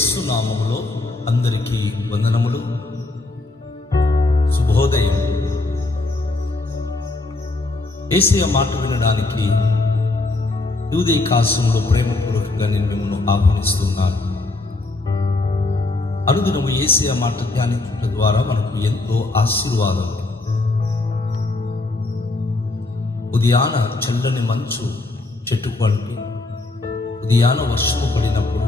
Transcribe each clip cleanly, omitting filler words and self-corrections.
యేసు నామములో అందరికీ వందనములు. శుభోదయం. యేసయ్య మాట వినడానికి ఉదయ కాలంలో ప్రేమపూర్వకంగా నేను మిమ్మల్ని ఆహ్వానిస్తున్నాను. అనుదినము యేసయ్య మాట ధ్యానించుట ద్వారా మనకు ఎంతో ఆశీర్వాదం. ఉదయాన చల్లని మంచు చెట్టుకొంటి, ఉదయాన వర్షము పడినప్పుడు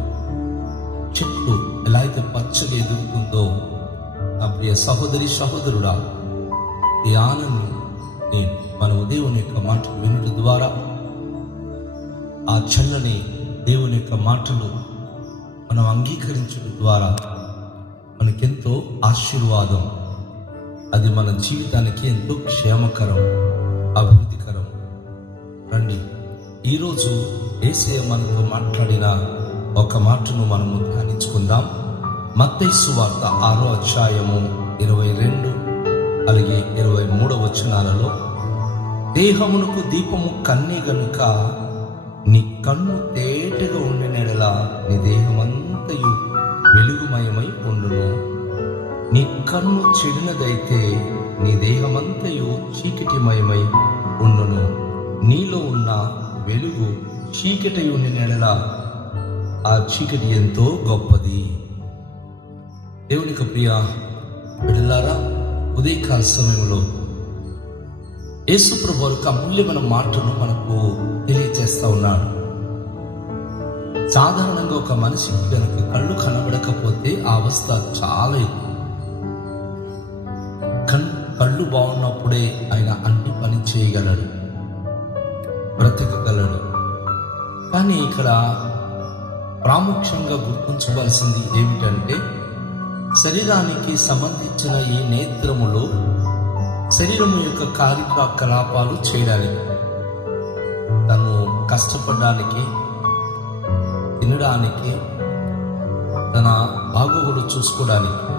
చెట్లు ఎలా అయితే పచ్చగా ఎదుగుతుందో, నా ప్రియ సహోదరి సహోదరుడా, ధ్యానము నేను మన దేవుని యొక్క మాటలు వినుట ద్వారా, ఆ చల్లని దేవుని యొక్క మాటలు మనం అంగీకరించడం ద్వారా మనకెంతో ఆశీర్వాదం. అది మన జీవితానికి ఎంతో క్షేమకరం, అభివృద్ధికరం. రండి, ఈరోజు యేసయ్య మనతో మాట్లాడిన ఒక మాటను మనము ధ్యానించుకుందాం. మత్తయి సువార్త 6వ అధ్యాయము 22 అలాగే 23 వచనాలలో, దేహమునకు దీపము కన్నే గనుక నీ కన్ను తేటగా ఉండిన యెడల నీ దేహమంతయు వెలుగుమయమై ఉండును. నీ కన్ను చెడినదైతే నీ దేహమంతయు చీకటిమయమై ఉండును. నీలో ఉన్న వెలుగు చీకటి ఉండిన యెడల ఆ చీకటి ఎంతో గొప్పది. దేవునికి ప్రియ బిడ్డలారా, ఉదయకాల సమయంలో యేసు ప్రభువు యొక్క అమూల్యమైన మాటను మనకు తెలియజేస్తా ఉన్నాడు. సాధారణంగా ఒక మనిషికి కనుక కళ్ళు కనబడకపోతే ఆ అవస్థ చాలా ఎక్కువ. కళ్ళు బాగున్నప్పుడే ఆయన అన్ని పని చేయగలడు, బ్రతకగలడు. కానీ ఇక్కడ ప్రాముఖ్యంగా గుర్తించవలసింది ఏమిటంటే, శరీరానికి సంబంధించిన ఈ నేత్రములో శరీరము యొక్క కార్యకలాపాలు చేయడానికి, తను కష్టపడడానికి, తినడానికి, తన బాగోగులు చూసుకోవడానికి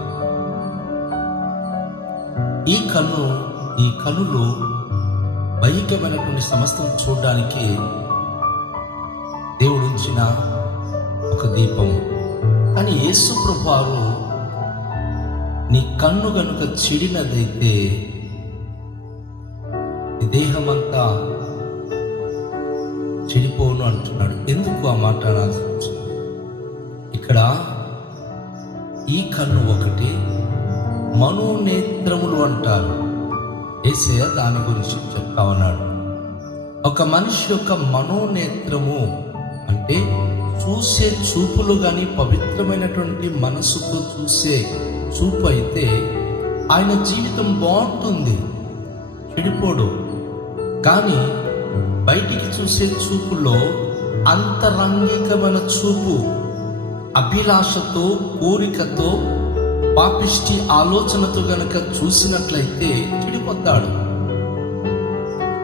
ఈ కన్నులు వైహికమైనటువంటి సమస్తం చూడడానికి దేవుడు ఉంచిన ఒక దీపము. కానీ యేసు ప్రభువారు, నీ కన్ను గనుక చెడినదైతే నీ దేహమంతా చెడిపోను అంటున్నాడు. ఎందుకు ఆ మాట అనాల్సి వచ్చింది? ఇక్కడ ఈ కన్ను ఒకటి, మనోనేత్రములు అంటారు. యేసయ్య దాని గురించి చెప్తా ఉన్నాడు. ఒక మనిషి యొక్క మనోనేత్రము అంటే చూసే చూపులు కానీ, పవిత్రమైనటువంటి మనసుతో చూసే చూపు అయితే ఆయన జీవితం బాగుంటుంది, చెడిపోడు. కానీ బయటికి చూసే చూపులో అంతరంగికమైన చూపు, అభిలాషతో, కోరికతో, పాపిష్టి ఆలోచనతో గనక చూసినట్లయితే చెడిపోతాడు.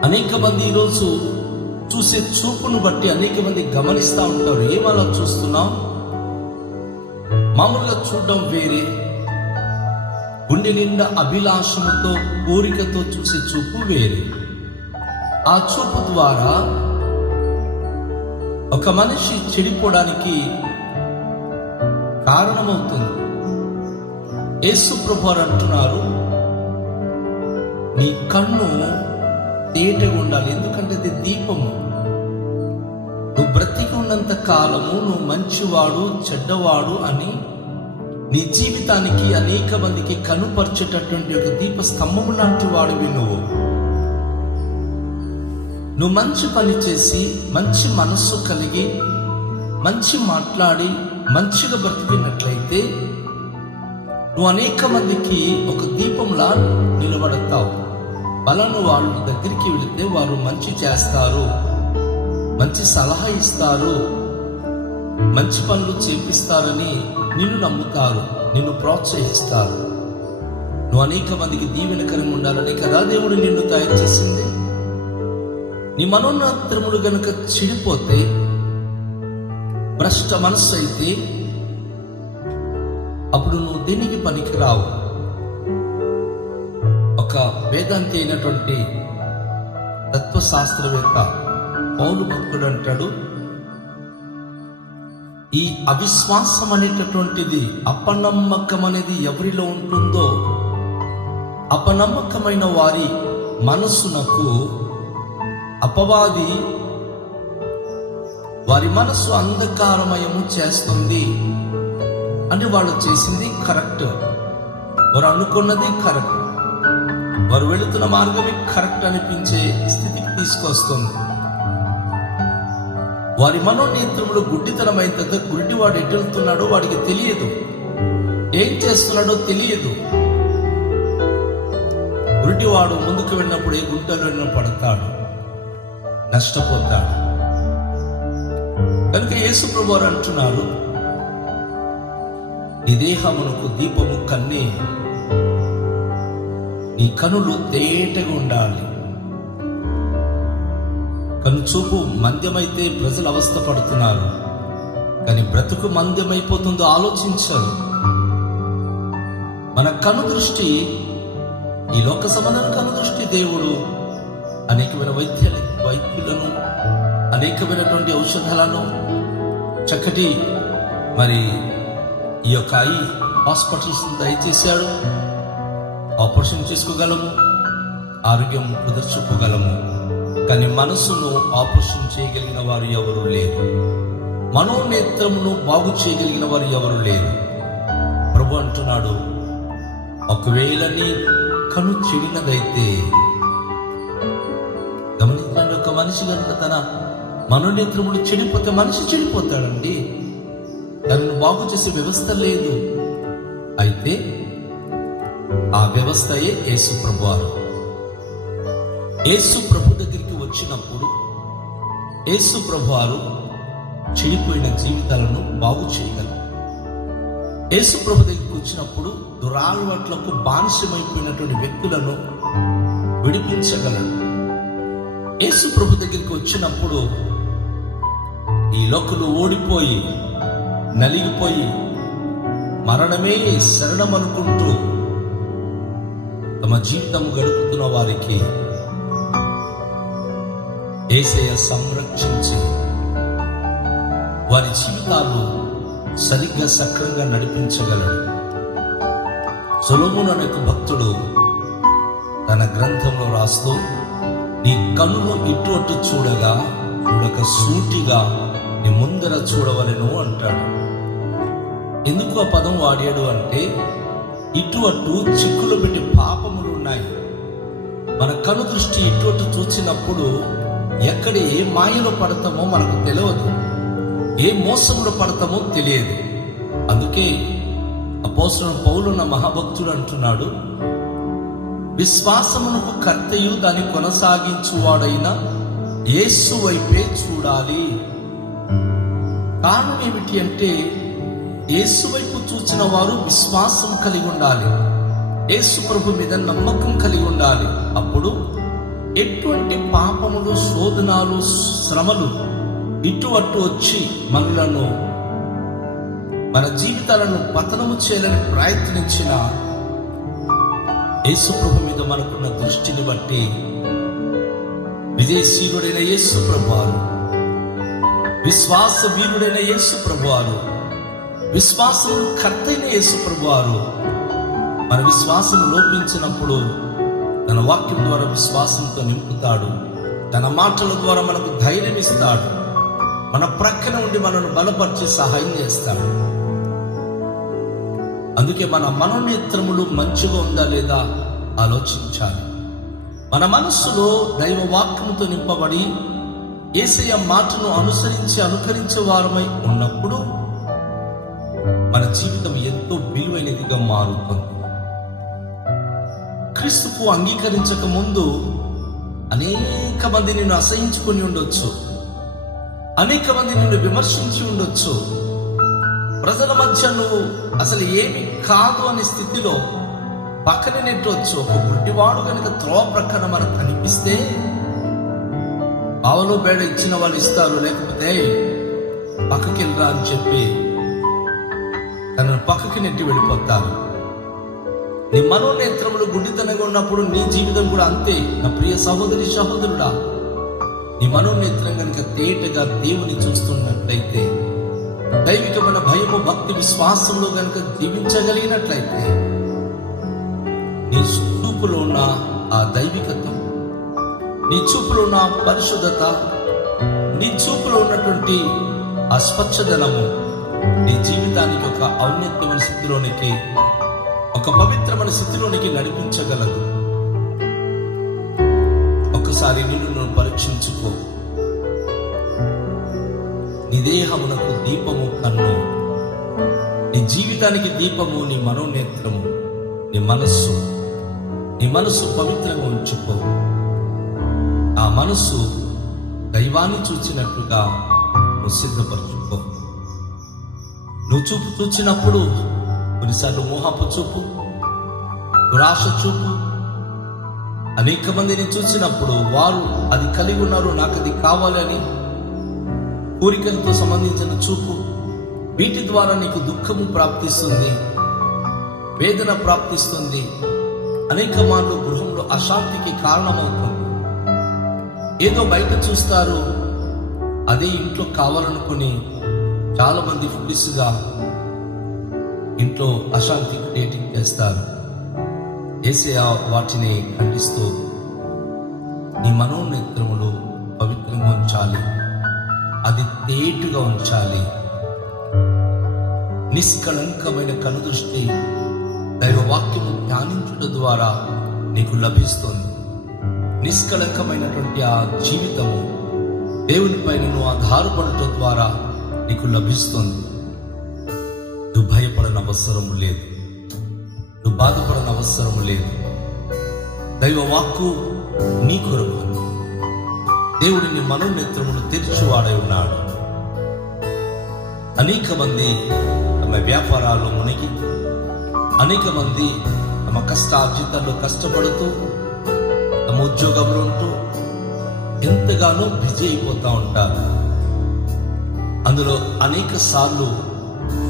అనేక మంది ఈరోజు చూసే చూపును బట్టి అనేక మంది గమనిస్తూ ఉంటారు. ఏమలా చూస్తున్నావు? మామూలుగా చూడడం వేరే, గుండె నిండా అభిలాషముతో, కోరికతో చూసే చూపు వేరే. ఆ చూపు ద్వారా ఒక మనిషి చెడిపోవడానికి కారణమవుతుంది. యేసు ప్రభువారు అంటున్నారు, నీ కన్ను తేటగా ఉండాలి. ఎందుకంటే అది దీపము. నువ్వు బ్రతికి ఉన్నంత కాలము నువ్వు మంచివాడు, చెడ్డవాడు అని నీ జీవితానికి అనేక మందికి కనుపరిచేటటువంటి ఒక దీప స్తంభము లాంటి వాడివి. నువ్వు మంచి పని చేసి, మంచి మనస్సు కలిగి, మంచి మాట్లాడి, మంచిగా బ్రతికినట్లయితే నువ్వు అనేక మందికి ఒక దీపంలా నిలబడతావు. పలానా వాళ్ళ దగ్గరికి వెళితే వారు మంచి చేస్తారు, మంచి సలహా ఇస్తారు, మంచి పనులు చేపిస్తారని నిన్ను నమ్ముతారు, నిన్ను ప్రోత్సహిస్తారు. నువ్వు అనేక మందికి దీవెనకరంగా ఉండాలని కదా దేవుడు నిన్ను తయారు చేసింది. నీ మనోనేత్రములు గనుక చెడిపోతే, భ్రష్ట మనస్సు అయితే, అప్పుడు నువ్వు దేనికి పనికిరావు. ఒక వేదాంతి అయినటువంటి తత్వశాస్త్రవేత్త పౌలు భక్తుడు అంటాడు, ఈ అవిశ్వాసం అనేటటువంటిది, అపనమ్మకం అనేది ఎవరిలో ఉంటుందో, అపనమ్మకమైన వారి మనస్సునకు అపవాది వారి మనస్సు అంధకారమయము చేస్తుంది. అని వాళ్ళు చేసింది కరెక్ట్, వారు అనుకున్నది కరెక్ట్, వారు వెళుతున్న మార్గమే కరెక్ట్ అనిపించే స్థితికి తీసుకొస్తుంది. వారి మనోనేత్రములు గుడ్డితనమైన తర్వాత గుడ్డివాడు ఎటు వెళ్తున్నాడో వాడికి తెలియదు, ఏం చేస్తున్నాడో తెలియదు. గుడ్డివాడు ముందుకు వెళ్ళినప్పుడు ఏ గుంటలో పడతాడు, నష్టపోతాడు. కనుక యేసు ప్రభువారు అంటున్నారు, నీ దేహమునకు దీపము కన్నే, నీ కనులు తేటగా ఉండాలి. కను చూపు మంద్యమైతే ప్రజలు అవస్థ పడుతున్నారు, కానీ బ్రతుకు మంద్యమైపోతుందో ఆలోచించరు. మన కను దృష్టి, ఈ లోక సంబంధమైన కను దృష్టి దేవుడు అనేకమైన వైద్యులను, అనేకమైనటువంటి ఔషధాలను, చక్కటి ఈ యొక్క ఐ హాస్పిటల్స్ దయచేశాడు. ఆపరేషన్ చేసుకోగలము, ఆరోగ్యం కుదుర్చుకోగలము. కానీ మనసును ఆపరేషన్ చేయగలిగిన వారు ఎవరు లేరు, మనోనేత్రమును బాగు చేయగలిగిన వారు ఎవరు లేరు. ప్రభు అంటున్నాడు, ఒకవేళ నీ కను చెడినదైతే, గమనించండి, ఒక మనిషి కనుక తన మనోనేత్రములు చెడిపోతే మనిషి చెడిపోతాడండి. దానిని బాగు చేసే వ్యవస్థ లేదు. అయితే ఆ వ్యవస్థయే యేసు ప్రభువారు. యేసు ప్రభు దగ్గరికి వచ్చినప్పుడు యేసు ప్రభువారు చెడిపోయిన జీవితాలను బాగు చేయగలరు. యేసు ప్రభు దగ్గరికి వచ్చినప్పుడు దురాలవాట్లకు బానిసమైపోయినటువంటి వ్యక్తులను విడిపించగలరు. యేసు ప్రభు దగ్గరికి వచ్చినప్పుడు ఈ లోకులు ఓడిపోయి నలిగిపోయి మరణమే శరణం అనుకుంటూ తమ జీవితం గడుపుతున్న వారికి యేసయ్య సంరక్షించి వారి జీవితాలు సరిగ్గా సక్రంగా నడిపించగలడు. సొలొమోను అనే భక్తుడు తన గ్రంథంలో రాస్తూ, నీ కన్నులు ఇటు అటు చూడక సూటిగా నీ ముందర చూడవలెను అంటాడు. ఎందుకు ఆ పదం వాడాడు అంటే, ఇటు అటు చిక్కులు పెట్టి పాపములు ఉన్నాయి. మన కను దృష్టి ఇటు అటు చూసినప్పుడు ఎక్కడ ఏ మాయలో పడతామో మనకు తెలియదు, ఏ మోసంలో పడతామో తెలియదు. అందుకే అపోస్తలుడైన పౌలు మహాభక్తుడు అంటున్నాడు, విశ్వాసమునకు కర్తయు దాన్ని కొనసాగించువాడైన యేసు వైపే చూడాలి. కారణం ఏమిటి అంటే, యేసు వైపు చూచిన వారు విశ్వాసం కలిగి ఉండాలి, యేసు ప్రభు మీద నమ్మకం కలిగి ఉండాలి. అప్పుడు ఎటువంటి పాపములు, శోధనాలు, శ్రమలు ఇటు అటు వచ్చి మన జీవితాలను పతనము చేయాలని ప్రయత్నించిన యేసు ప్రభు మీద మనకున్న దృష్టిని బట్టి విజయశీలుడైన యేసు ప్రభువారు, విశ్వాస వీరుడైన యేసు ప్రభువారు, విశ్వాసం కర్తైన యేసు ప్రభువారు మన విశ్వాసం లోపించినప్పుడు తన వాక్యం ద్వారా విశ్వాసంతో నింపుతాడు. తన మాటల ద్వారా మనకు ధైర్యం ఇస్తాడు. మన ప్రక్కన ఉండి మనను బలపరిచి సహాయం చేస్తాడు. అందుకే మన మనోనేత్రములు మంచిగా ఉందా లేదా ఆలోచించాలి. మన మనస్సులో దైవ వాక్యముతో నింపబడి యేసయ్య మాటను అనుకరించే వారమై ఉన్నప్పుడు మన జీవితం ఎంతో విలువైనదిగా మారుతుంది. క్రీస్తుకు అంగీకరించక ముందు అనేక మంది నిన్ను అసహించుకొని ఉండొచ్చు, అనేక మంది నిన్ను విమర్శించి ఉండొచ్చు. ప్రజల మధ్య నువ్వు అసలు ఏమి కాదు అనే స్థితిలో పక్కన నెట్టవచ్చు. ఒక గుడ్డివాడు కనుక త్రోవ ప్రక్కన మనకు కనిపిస్తే ఆవలో బేడ ఇచ్చిన వాళ్ళు ఇస్తారు, లేకపోతే పక్కకి వెళ్ళరా అని చెప్పి తనను పక్కకి నెట్టి వెళ్ళిపోతారు. నీ మనోనేత్రములు గుడ్డితనంగా ఉన్నప్పుడు నీ జీవితం కూడా అంతే. నా ప్రియ సహోదరి సహోదరుడా, నీ మనోనేత్రం కనుక తేటగా దేవుని చూస్తున్నట్లయితే దైవికమైన భయము, భక్తి, విశ్వాసంలో కనుక జీవించగలిగినట్లయితే నీ చూపులో ఉన్న ఆ దైవికత్వం, నీ చూపులో ఉన్న పరిశుద్ధత, నీ చూపులో ఉన్నటువంటి ఆ స్వచ్ఛదనము నీ జీవితానికి ఒక ఔన్నత్యమైన స్థితిలోనికి, ఒక పవిత్రమైన స్థితిలోనికి నడిపించగలదు. ఒకసారి నిన్ను నువ్వు పరీక్షించుకో. నీ దేహమునకు దీపము కన్ను, నీ జీవితానికి దీపము నీ మనోనేత్రము, నీ మనస్సు పవిత్రంగా ఉంచుకో. ఆ మనస్సు దైవాన్ని చూచినట్లుగా నువ్వు సిద్ధపరచుకో. నువ్వు చూచినప్పుడు కొన్నిసార్లు మోహపు చూపు, దురాశ చూపు. అనేక మందిని చూసినప్పుడు వారు అది కలిగి ఉన్నారు, నాకు అది కావాలని కోరికలతో సంబంధించిన చూపు. వీటి ద్వారా నీకు దుఃఖము ప్రాప్తిస్తుంది, వేదన ప్రాప్తిస్తుంది. అనేక మార్లు గృహంలో అశాంతికి కారణమవుతుంది. ఏదో బయట చూస్తారు, అదే ఇంట్లో కావాలనుకుని చాలా మంది ఫుడిస్గా ఇంట్లో అశాంతి క్రియేటింగ్ చేస్తారు. యేసయ్య వాటిని ఖండిస్తూ నీ మనోనేత్రములు పవిత్రంగా ఉంచాలి, అది తేటుగా ఉంచాలి. నిష్కళంకమైన కనుదృష్టి దైవ వాక్యము ధ్యానించడం ద్వారా నీకు లభిస్తుంది. నిష్కళంకమైనటువంటి ఆ జీవితము దేవునిపైన నువ్వు ఆధారపడటం ద్వారా నీకు లభిస్తుంది. నువ్వు భయపడని అవసరము లేదు, నువ్వు బాధపడని అవసరము లేదు. దైవ వాక్కు నీ కొరకు దేవుడిని మనోనేత్రమును తెరిచివాడై ఉన్నాడు. అనేక మంది తమ వ్యాపారాల్లో మునిగి, అనేక మంది తమ కష్టార్జితాల్లో కష్టపడుతూ, తమ ఉద్యోగంలో ఉంటూ ఎంతగానో బిజీ అయిపోతూ ఉంటారు. అందులో అనేక సార్లు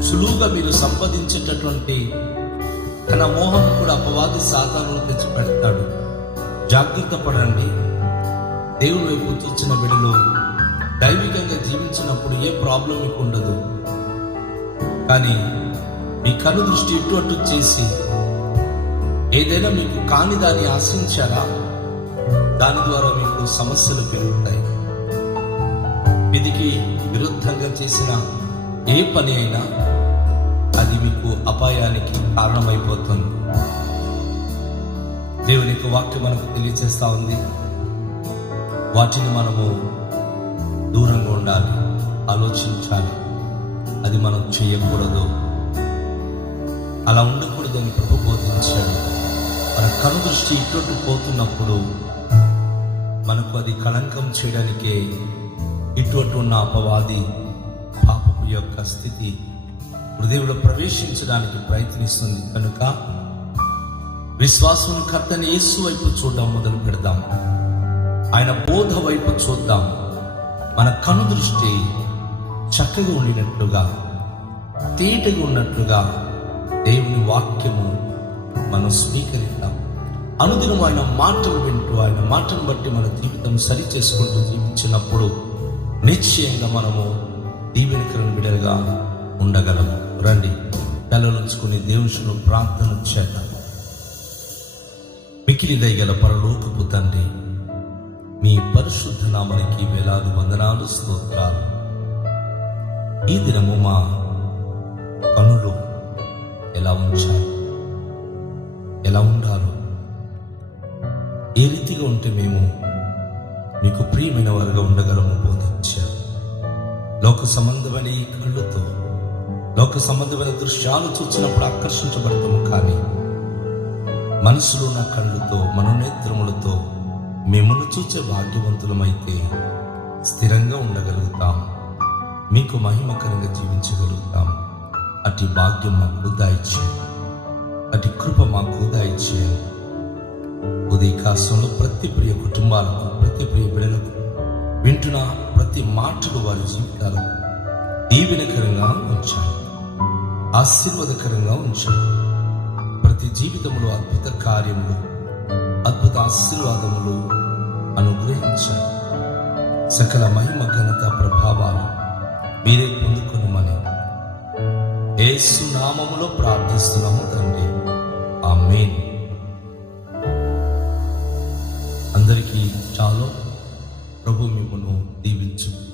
సులువుగా మీరు సంపాదించేటటువంటి తన మోహం కూడా అపవాది సాతాను తెచ్చి పెడతాడు. జాగ్రత్త పడండి. దేవుని వైపు చూచిన బిడ్డలు దైవికంగా జీవించినప్పుడు ఏ ప్రాబ్లం మీకు ఉండదు. కానీ మీ కను దృష్టి ఇటు అటు చేసి ఏదైనా మీకు కాని దాన్ని ఆశించారా, దాని ద్వారా మీకు సమస్యలు పెరుగుతాయి. విధికి విరుద్ధంగా చేసిన ఏ పని అయినా అది మీకు అపాయానికి కారణమైపోతుంది. దేవుని యొక్క వాక్యం మనకు తెలియజేస్తా ఉంది. వాటిని మనము దూరంగా ఉండాలి, ఆలోచించాలి. అది మనం చేయకూడదు, అలా ఉండకూడదు అని ప్రభు బోధించాడు. మన కను దృష్టి ఇటు పోతున్నప్పుడు మనకు అది కళంకం చేయడానికే ఇటు ఉన్న అపవాది పాపపు యొక్క స్థితి హృదయంలో ప్రవేశించడానికి ప్రయత్నిస్తుంది. కనుక విశ్వాసం కర్తని యేసు వైపు చూడడం మొదలు పెడదాం. ఆయన బోధ వైపు చూద్దాం. మన కను దృష్టి చక్కగా ఉండినట్లుగా, తేటగా ఉన్నట్లుగా దేవుని వాక్యము మనం స్వీకరిద్దాం. అనుదినం ఆయన మాటలు వింటూ, ఆయన మాటను బట్టి మన జీవితం సరి చేసుకుంటూ జీవించినప్పుడు నిశ్చయంగా మనము దీవెనకరమైన బిడ్డలుగా ఉండగలము. రండి, తలలుంచుకుని దేవుని ప్రార్థన చేద్దాం. మికిలి దయగల పరలోకపు తండ్రి, మీ పరిశుద్ధ నామనికి వేలాది వందనాలు, స్తోత్రాలు. ఈ దినము మా కనులు ఎలా ఉంచాలి, ఎలా ఉండాలో, ఏ రీతిగా ఉంటే మేము మీకు ప్రియమైన వారుగా ఉండగలము బోధించారు. లోక సంబంధమైన ఈ కళ్ళుతో లోక సంబంధమైన దృశ్యాలు చూసినప్పుడు ఆకర్షించబడతాము. కానీ మనసులో ఉన్న కళ్ళుతో, మనోనేత్రములతో మిమ్మల్ని చూచే భాగ్యవంతులమైతే స్థిరంగా ఉండగలుగుతాం, మీకు మహిమకరంగా జీవించగలుగుతాం. అటు భాగ్యం మాకు దయచేయండి, అటు కృప మాకు దయచేయండి. ఉదయకాశంలో ప్రతి ప్రియ కుటుంబాలకు, ప్రతి ప్రియ బిడ్డలకు వింటున్న ప్రతి మాటలు వారి జీవితాలకు దీవెనకరంగా ఉంచండి, ఆశీర్వాదకరంగా ఉంచండి. ప్రతి జీవితంలో అద్భుత కార్యములు, అద్భుత ఆశీర్వాదములు అనుగ్రహించండి. సకల మహిమ, ఘనత, ప్రభావాలు మీరే పొందుకొనమని యేసు నామములో ప్రార్థిస్తున్నాము తండ్రి, ఆమేన్. అందరికీ చాలు. ప్రభు మిమ్మల్ని దీవించు.